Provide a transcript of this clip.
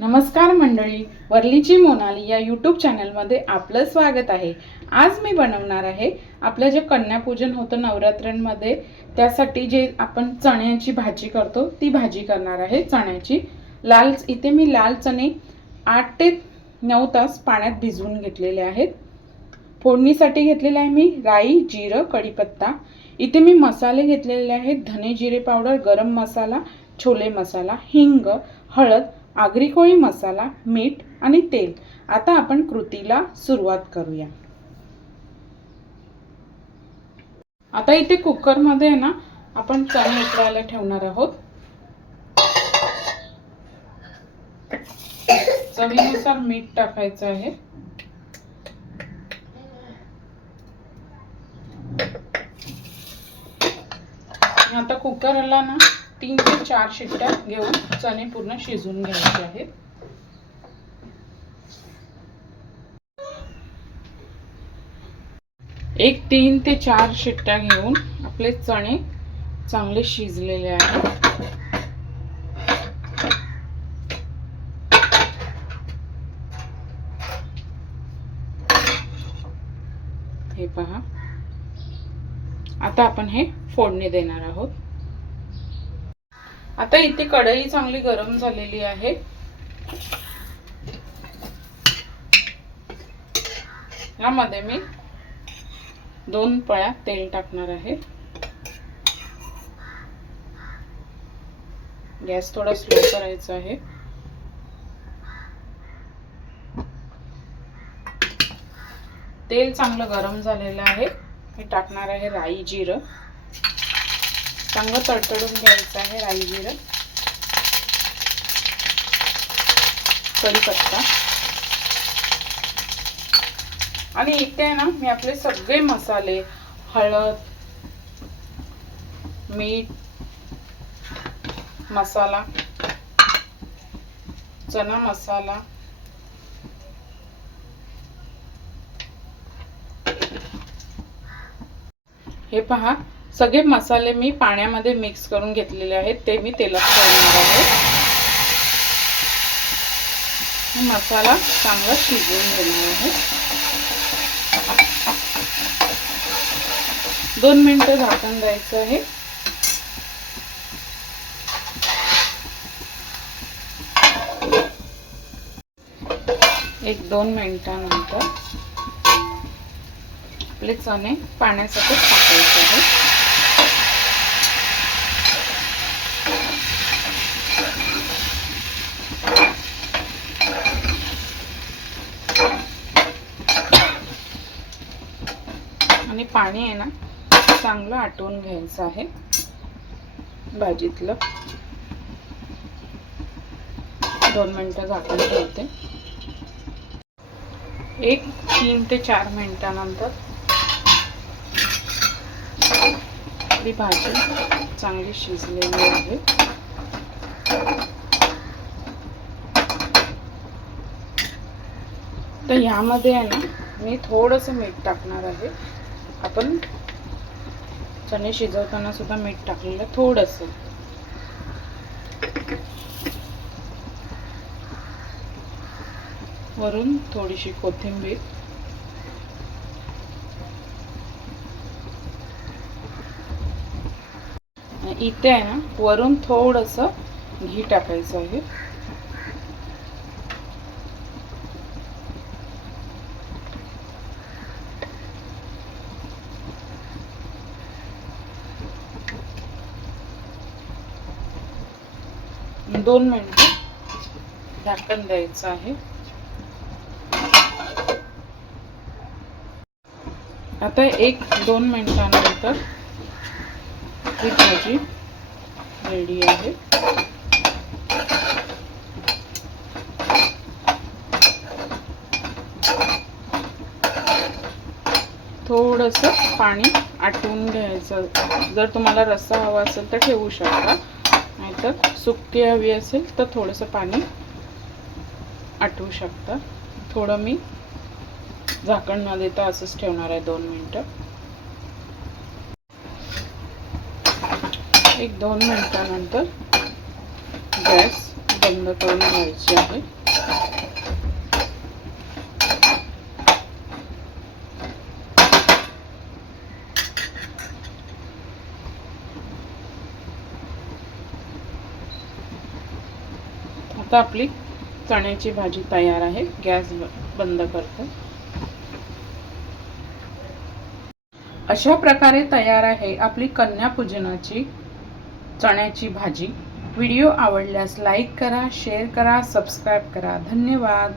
नमस्कार मंडळी वरलीची मोनाली या यूट्यूब चॅनलमध्ये आपलं स्वागत आहे. आज मी बनवणार आहे आपलं जे कन्यापूजन होतं नवरात्रांमध्ये त्यासाठी जे आपण चण्याची भाजी करतो ती भाजी करणार आहे चण्याची. लाल इथे मी लाल चणे आठ ते नऊ तास पाण्यात भिजवून घेतलेले आहेत. फोडणीसाठी घेतलेलं आहे मी राई जिरं कढीपत्ता. इथे मी मसाले घेतलेले आहेत धने जिरे पावडर गरम मसाला छोले मसाला हिंग हळद आगरी कोळी मसाला मीठ आणि तेल. आता आपण कृतीला सुरुवात करूया. आता इथे कुकरमध्ये आहे ना आपण चणे उकळायला ठेवणार आहोत. चवीनुसार मीठ टाकायचं आहे. आता कुकरला ना तीन ते चार शिट्ट्या घेऊन चणे पूर्ण शिजून घ्यायचे आहेत. एक तीन ते चार शिट्ट्या घेऊन आपले चणे चांगले शिजलेले आहेत. हे पहा. आता आपण हे फोडणी देणार आहोत. आता इथे कढई चांगली गरम झालेली आहे. यामध्ये मी दोन पळ्या तेल टाकणार आहे. गॅस थोडा स्लो करायचा आहे. तेल चांगलं गरम झालेलं आहे. मी टाकणार आहे राई जिरं. चांगलं तडतडून घ्यायचं आहे राई जिरं. कढीपत्ता. आणि इथे आहे ना मी आपले सगळे मसाले हळद मीठ मसाला चना मसाला हे पहा सगळे मसाले मी पाण्यामध्ये मिक्स करून घेतलेले आहेत ते मी तेलात सोडणार आहे. मसाला चांगला शिजवून घेणार आहे. दोन मिनिटं झाकण द्यायचं आहे. एक दोन मिनिटानंतर आपले चणे पाण्यासाठी टाकायचे आहेत. आणि पाणी आहे ना चांगलं आटवून घ्यायचं आहे. भाजीतलं. दोन मिनटं झाकून ठेवते. एक तीन ते चार मिनटानंतर आपली भाजी चांगली शिजलेली आहे. तर ह्यामध्ये आहे ना मी थोडंसं मीठ टाकणार आहे. आपण चणे शिजवताना सुद्धा मीठ टाकलेलं थोडंसं. वरून थोडीशी कोथिंबीर. इथे आहे ना वरून थोडंसं घी टाकायचं आहे. दोन मिनिट झाकण द्यायचं आहे. आता एक दोन मिनिटानंतर ही भाजी रेडी आहे. थोडंसं पाणी आटवून घ्यायचं. जर तुम्हाला रस्सा हवा असेल तर ठेवू शकता. नाहीतर सुकती हवी असेल तर थोडंसं पाणी आटवू शकता. थोडं मी झाकण न देता असंच ठेवणार आहे दोन मिनटं. एक दोन मिनटानंतर गॅस बंद करून घ्यायची आहे. आता आपली चण्याची भाजी तयार आहे. गॅस बंद करतो. अशा प्रकारे तयार आहे आपली कन्यापूजनाची चण्याची भाजी. व्हिडिओ आवडल्यास लाईक करा शेअर करा सबस्क्राईब करा. धन्यवाद.